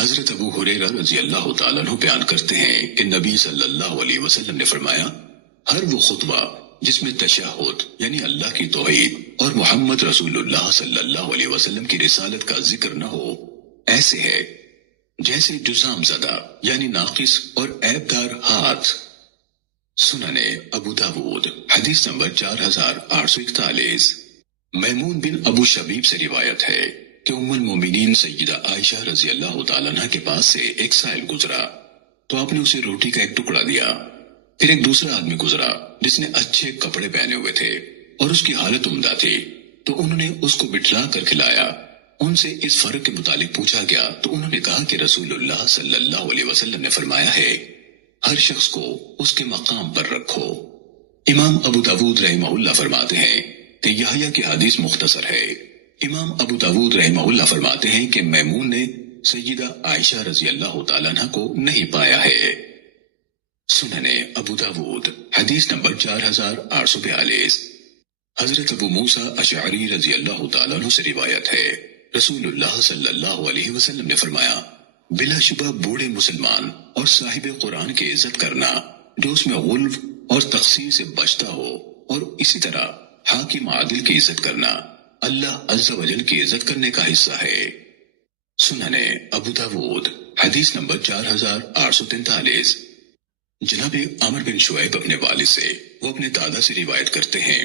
حضرت ابو ہریرہ رضی اللہ تعالیٰ عنہ بیان کرتے ہیں کہ نبی صلی اللہ علیہ وسلم نے فرمایا، ہر وہ خطبہ جس میں تشہد یعنی اللہ کی توحید اور محمد رسول اللہ صلی اللہ علیہ وسلم کی رسالت کا ذکر نہ ہو، ایسے ہے جیسے جزام زدہ یعنی ناقص اور عیب دار ہاتھ۔ سنن ابو داود حدیث نمبر 4841۔ میمون بن ابو شبیب سے روایت ہے کہ ام المومنین سیدہ عائشہ رضی اللہ تعالیٰ عنہ کے پاس سے ایک سائل گزرا تو آپ نے اسے روٹی کا ایک ٹکڑا دیا۔ پھر ایک دوسرا آدمی گزرا جس نے اچھے کپڑے پہنے ہوئے تھے اور اس کی حالت عمدہ تھی، تو انہوں نے اس کو بٹھلا کر کھلایا۔ ان سے اس فرق کے متعلق پوچھا گیا تو انہوں نے کہا کہ رسول اللہ صلی اللہ علیہ وسلم نے فرمایا ہے، ہر شخص کو اس کے مقام پر رکھو۔ امام ابو داود رحمہ اللہ فرماتے ہیں کہ یحییٰ کی حدیث مختصر ہے۔ امام ابو داود رحمہ اللہ فرماتے ہیں کہ میمون نے سیدہ عائشہ رضی اللہ تعالیٰ عنہ کو نہیں پایا ہے۔ سنن ابو داود حدیث نمبر 4842۔ حضرت ابو موسیٰ اشعری رضی اللہ تعالیٰ عنہ سے روایت ہے، رسول اللہ صلی اللہ علیہ وسلم نے فرمایا، بلا شبہ بوڑھے مسلمان اور صاحب قرآن کی عزت کرنا جو اس میں غلو اور تقصیر سے بچتا ہو، اور اسی طرح حاکم عادل کی عزت کرنا اللہ عز و جل کی عزت کرنے کا حصہ ہے۔ سنن ابو داود حدیث نمبر 4843۔ جناب عمر بن شعیب اپنے والد سے، وہ اپنے دادا سے روایت کرتے ہیں،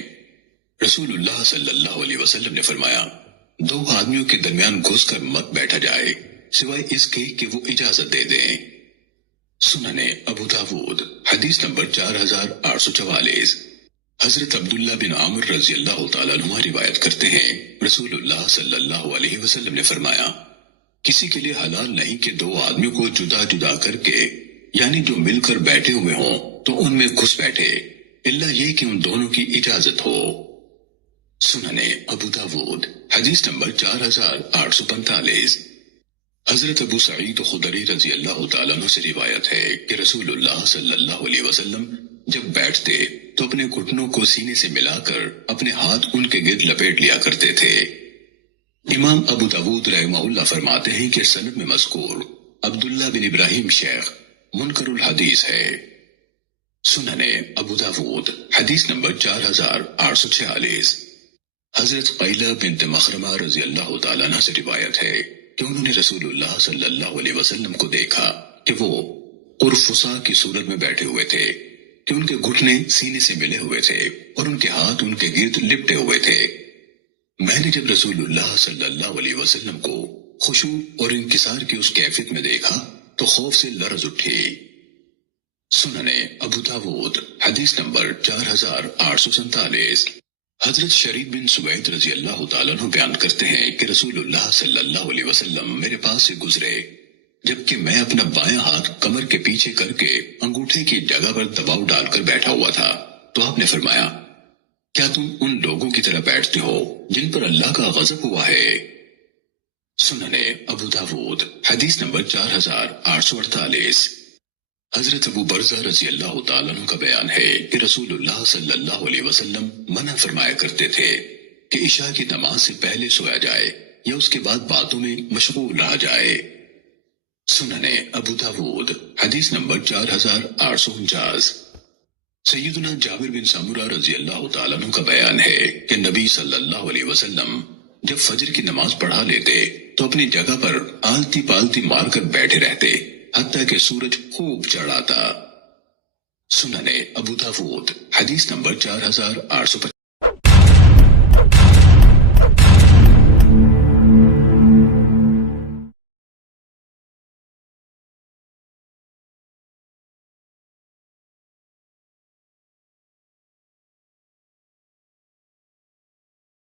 رسول اللہ صلی اللہ علیہ وسلم نے فرمایا، دو آدمیوں کے درمیان گھس کر مت بیٹھا جائے سوائے اس کے کہ وہ اجازت دے دیں۔ سنن ابو داود حدیث نمبر 4844۔ حضرت عبداللہ بن عامر رضی اللہ تعالیٰ عنہ روایت کرتے ہیں، رسول اللہ صلی اللہ علیہ وسلم نے فرمایا، کسی کے لیے حلال نہیں کہ دو آدمیوں کو جدا جدا کر کے یعنی جو مل کر بیٹھے ہوئے ہوں تو ان میں گھس بیٹھے، الا یہ کہ ان دونوں کی اجازت ہو۔ سنن ابو داود حدیث نمبر 4845۔ حضرت ابو سعید خدری رضی اللہ تعالیٰ عنہ سے روایت ہے کہ رسول اللہ صلی اللہ علیہ وسلم جب بیٹھتے تو اپنے گھٹنوں کو سینے سے ملا کر اپنے ہاتھ ان کے گرد لپیٹ لیا کرتے تھے۔ امام ابو داود رحمہ اللہ فرماتے ہیں کہ سند میں مذکور عبداللہ بن ابراہیم شیخ منکر الحدیث ہے۔ سنن ابو داود حدیث نمبر 4846۔ حضرت قیلہ بنت مخرمہ رضی اللہ تعالیٰ عنہ سے روایت ہے کہ انہوں نے رسول اللہ صلی اللہ علیہ وسلم کو دیکھا کہ وہ قرفصا کی صورت میں بیٹھے ہوئے تھے، کہ ان کے گھٹنے سینے سے ملے ہوئے تھے اور ان کے ہاتھ ان کے گرد لپٹے ہوئے تھے۔ میں نے جب رسول اللہ صلی اللہ علیہ وسلم کو خشوع اور انکسار کی اس کیفیت میں دیکھا تو خوف سے لرز اٹھی۔ سنن ابو داود حدیث نمبر 4847۔ حضرت شریف بن سوید رضی اللہ تعالیٰ عنہ بیان کرتے ہیں کہ رسول اللہ صلی اللہ علیہ وسلم میرے پاس سے گزرے جبکہ میں اپنا بایاں ہاتھ کمر کے پیچھے کر کے انگوٹھے کی جگہ پر دباؤ ڈال کر بیٹھا ہوا تھا، تو آپ نے فرمایا، کیا تم ان لوگوں کی طرح بیٹھتے ہو جن پر اللہ کا غضب ہوا ہے؟ سنن ابو داود حدیث نمبر 4848۔ حضرت ابو برزہ رضی اللہ تعالیٰ عنہ کا بیان ہے کہ رسول اللہ صلی اللہ علیہ وسلم منع فرمایا کرتے تھے کہ عشاء کی نماز سے پہلے سویا جائے یا اس کے بعد باتوں میں مشغول رہا جائے۔ سنن ابو داود حدیث نمبر 4849۔ سیدنا جابر بن سمرہ رضی اللہ تعالیٰ عنہ کا بیان ہے کہ نبی صلی اللہ علیہ وسلم جب فجر کی نماز پڑھا لیتے تو اپنی جگہ پر آلتی پالتی مار کر بیٹھے رہتے حتیٰ کہ سورج خوب چڑھ آتا۔ سنن ابو داود حدیث نمبر 4850۔